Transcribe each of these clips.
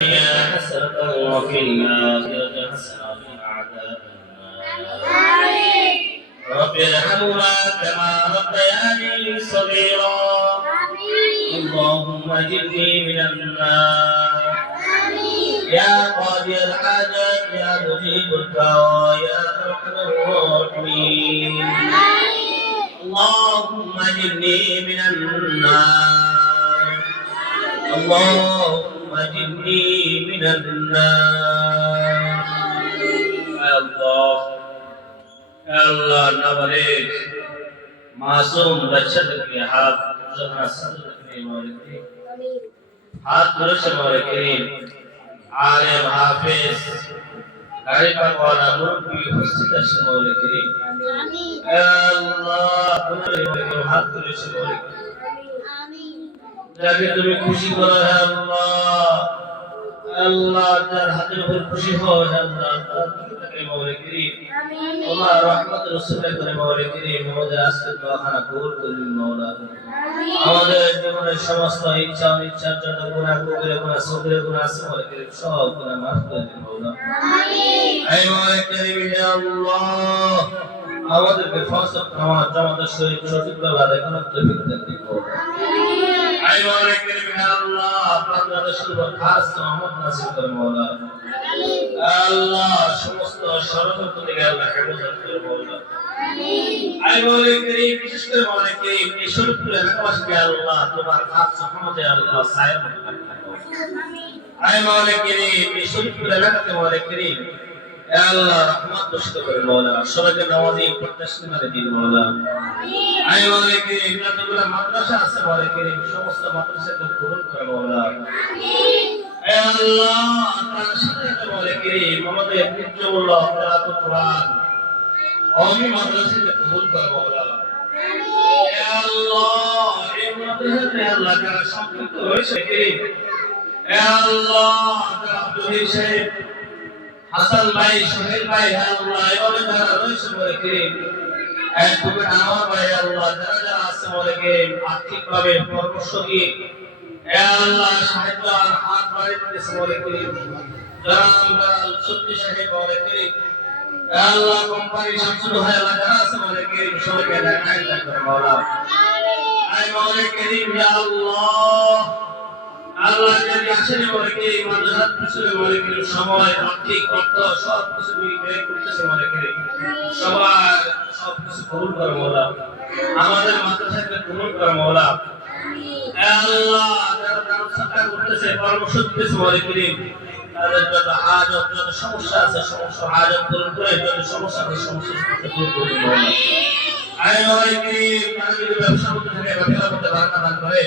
حسنة وفي الآخرة حسنة وقنا عذاب النار. رب ارحمهما كما ربياني صغيرا. اللهم اجرني من النار. يا قاضي الحاجات يا مجيب الدعوات يا ارحم الراحمين. اللهم اجرني من النار. اللهم اجرني من النار. الله نبرك मासूम बच्चा के हाथ जहाँ सद रखने वाले थे हाथ पुरुष वाले करीम आलिम हाफिज गाड़ी पर वाला नूर की हस्ती दर्शन वाले करीम अल्लाह तुम्हारे हाथ पुरुष वाले जाके तुम्हें खुशी करो है अल्लाह अल्लाह तेरे हाथ में खुशी हो है अल्लाह तेरे वाले करीम Allah rahmat rasulullah করে মওলা করিম আমাদের আজকে দোয়াখানা কবুল করুন মওলা আমাদের জীবনের সমস্ত ইচ্ছা অনিচ্ছার জন্য গুনাহ কবিরা গুনাহ সগীরা গুনাহ আছে মওলা করিম সব গুনাহ maaf করে দিন মওলা আমিন আয় মওলা করিম ইয়া আল্লাহ আমাদেরকে ফসল নামাজ জামাতের সহিত সঠিকভাবে আদায় করার তৌফিক দান দিন মওলা আমিন আয় মওলা করিম ইয়া আল্লাহ আপনার রাসূল খাস রহমত নাসিব করে মওলা আমিন আল্লাহ সমস্ত ষড়যন্ত্র থেকে আল্লাহ হেফাজত করে মওলা আমিন আয় মওলা করিম বিশেষ করে মওলা করিম এই শরীফুল এলাকাবাসীকে আল্লাহ তোমার খাস রহমতে আল্লাহ ছায়া মত রাখো আমিন আয় মওলা করিম এই শরীফুল এলাকাতে মওলা করিম ইয়া আল্লাহ রহমত বর্ষিত করে মওলা সবাইকে নামাজি প্রত্যাশীমানে দিন মওলা আমিন আয় মওলা করিম যতগুলো মাদ্রাসা আছে মওলা করিম সমস্ত মাদ্রাসাকে কবুল করে মওলা আমিন اے اللہ تعالی شریعت والے کریم محمد ابن اللہ قرات القرآن قومی مدرسے میں قبول کر مولا اے اللہ اے مدرسے اللہ کا شامل ہوئے کریم اے اللہ عبداللہ شیخ حسن بھائی شہیل بھائی ہے اللہ اے مدرسے روش والے کریم اے تمہیں انوار بھائی اللہ درجہ آسم والے کریم آتھک بھائی پرمشت کی اے اللہ شاہد اور ہاتھ بارے کے سوالے کریم جرام گرال ستی شہید بارے کریم اے اللہ کمپانی شمسل ہے اللہ جرا سوالے کریم شوال کے لکھائی تکر مولا اے مولا کریم یا اللہ اللہ جلی آشنی بارے کریم مدرد پسولے بارے کریم شمائے رکھتی کرتا شاب پسولی بے کرتے سے بارے کریم شمائے شاب پسو قبول کر مولا ہمارے مدرسہ کے قبول کر مولا আল্লাহ যারা ব্যবসাটা করতেছে পরামর্শ দিতেছে মওলা করিম তাদের যত হাজত যত সমস্যা আছে সমস্ত হাজত পূরণ করে যত সমস্যা আছে সমস্যা দূর করে দিন মওলা আয় মওলা করিম তাদের যদি ব্যবসা করতে থাকে ব্যবসার মধ্যে বরকত দান করে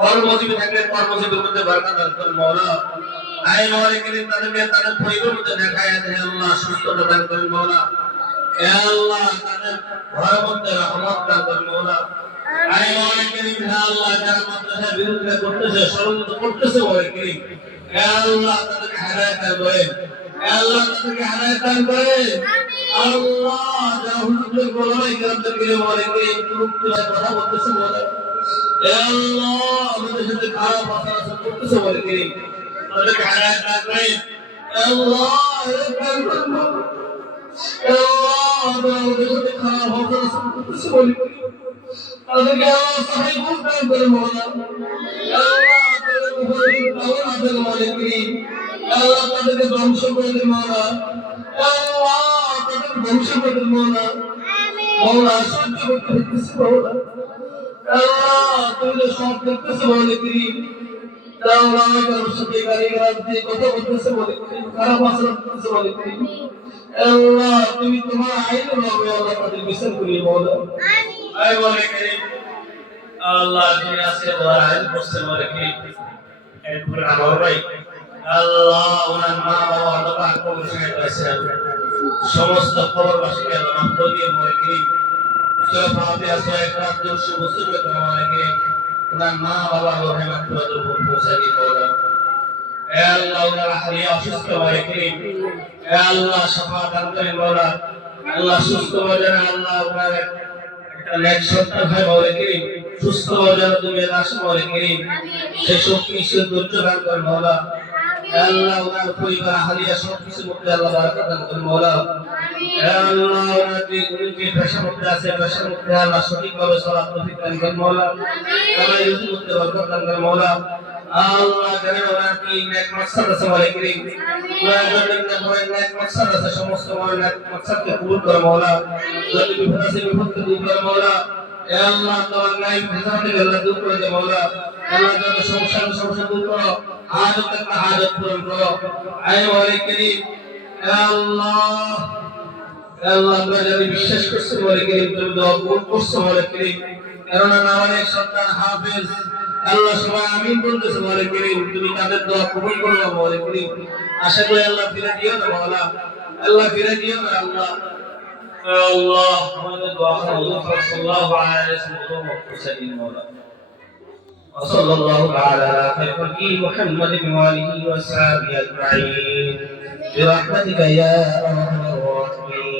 কর্মজীবী থাকলে কর্মজীবীর মধ্যে বরকত দান করে মওলা আয় মওলা করিম তাদেরকে তাদের পরিবারের মধ্যে দেখায় দেয় আল্লাহ সুস্থতা দান করেন মওলা এ আল্লাহ তাদের ঘরের মধ্যে রহমত দান করেন মওলা আয় মওলা করিম হে আল্লাহ যারা মাদ্রাসার বিরুদ্ধে করতেছে ষড়যন্ত্র করতেছে মওলা করিম হে আল্লাহ তাদেরকে হেদায়েত দান করেন হে আল্লাহ তাদেরকে হেদায়েত দান করেন আল্লাহ যারা হুজুরদের গোলামি গ্রামদেরকে মওলা করিম তুরুপ কথা বলতেছে মওলা হে আল্লাহ আমাদের সাথে খারাপ আচরণ করতেছে মওলা করিম তাদেরকে হেদায়েত দান করেন হে আল্লাহ হেদায়েত দান করেন হে আল্লাহ আমাদের সাথে খারাপ আচরণ করতেছে মওলা করিম তাদেরকে আল্লাহ সহায় বুঝদান করে মওলা আল্লাহ তাদের উপরে পাওয়ার আদর মওলা করিম আল্লাহ তাদেরকে ধ্বংস করে দিন মওলা আল্লাহ তাদেরকে ধ্বংস করে দিন মওলা আমিন মওলা সহ্য করতে পারতেছি মওলা আল্লাহ তুমি সব দেখতেছো মওলা করিম আল্লাহ কারোর সাথে গালিগালাজ দিয়ে কথা বলতেছে মওলা করিম খারাপ আচরণ করতেছে মওলা করিম আল্লাহ তুমি তোমার আইনের ভাবে আল্লাহ তাদের বিচার করিয়ে মওলা আমিন আয় মওলা করিম আল্লাহ যিনি আছে ওরা আইন করছে মওলা করিম এরপর আমার ভাই আল্লাহ ওনার মা বাবা আল্লাহ কবর সাহেব আছে সমস্ত কবরবাসীকে আল্লাহ মাফ করে দিয়ে মওলা করিম সব ভাবে আছে একটা দুশো বছর ধরে মওলা করিম ওনার মা বাবা রোহে মাগফিরাতের উপর পৌঁছে দিয়ে মওলা এ আল্লাহ ওনার হারিয়ে অসুস্থ মওলা করিম এ আল্লাহ শাফা দান করেন মওলা আল্লাহ সুস্থ হয়ে আল্লাহ ওনার একটা নেক সন্তান হয় মওলা করিম সুস্থ হয়ে তুমি আসো মওলা করিম সেই শক্তি সে ধৈর্য দান করেন মওলা আল্লাহ ওনার পরিবার হালিয়া সব কিছুর মধ্যে আল্লাহ বারাকাত দান করেন মাওলা আল্লাহ ওনার যে পেশার মধ্যে আছে পেশার মধ্যে আল্লাহ সঠিকভাবে চলার তৌফিক দান করেন মাওলা আল্লাহ ইউসুফ মধ্যে বরকত দান করেন মাওলা আল্লাহ জানেন ওনার কি নেক মাকসাদ আছে মাওলা করিম ওনার জন্য ওনার নেক মাকসাদ আছে সমস্ত ওনার নেক মাকসাদকে কবুল করো মাওলা যত বিপদ আছে বিপদকে দূর করো মাওলা এ আল্লাহ তোমার নাই ভেজাতে আল্লাহ দূর করে দে মাওলা আল্লাহ যত সমস্যা দূর করো হাজত একটা হাজত পূরণ করো আয় মাওলা করিম এ আল্লাহ আল্লাহ আমরা যারা বিশ্বাস করছি মাওলা করিম তুমি দোয়া কবুল করছো মাওলা করিম কারণ আমাদের সন্তান হাফেজ আল্লাহ সবাই আমিন বলতেছে মাওলা করিম তুমি তাদের দোয়া কবুল করো মাওলা করিম আশা করি আল্লাহ ফিরে দিও না মাওলা আল্লাহ ফিরে দিও না আল্লাহ الله محمد صلى الله عليه وسلم وصلى الله على خير محمد وآله وصحبه أجمعين برحمتك يا أرحم الراحمين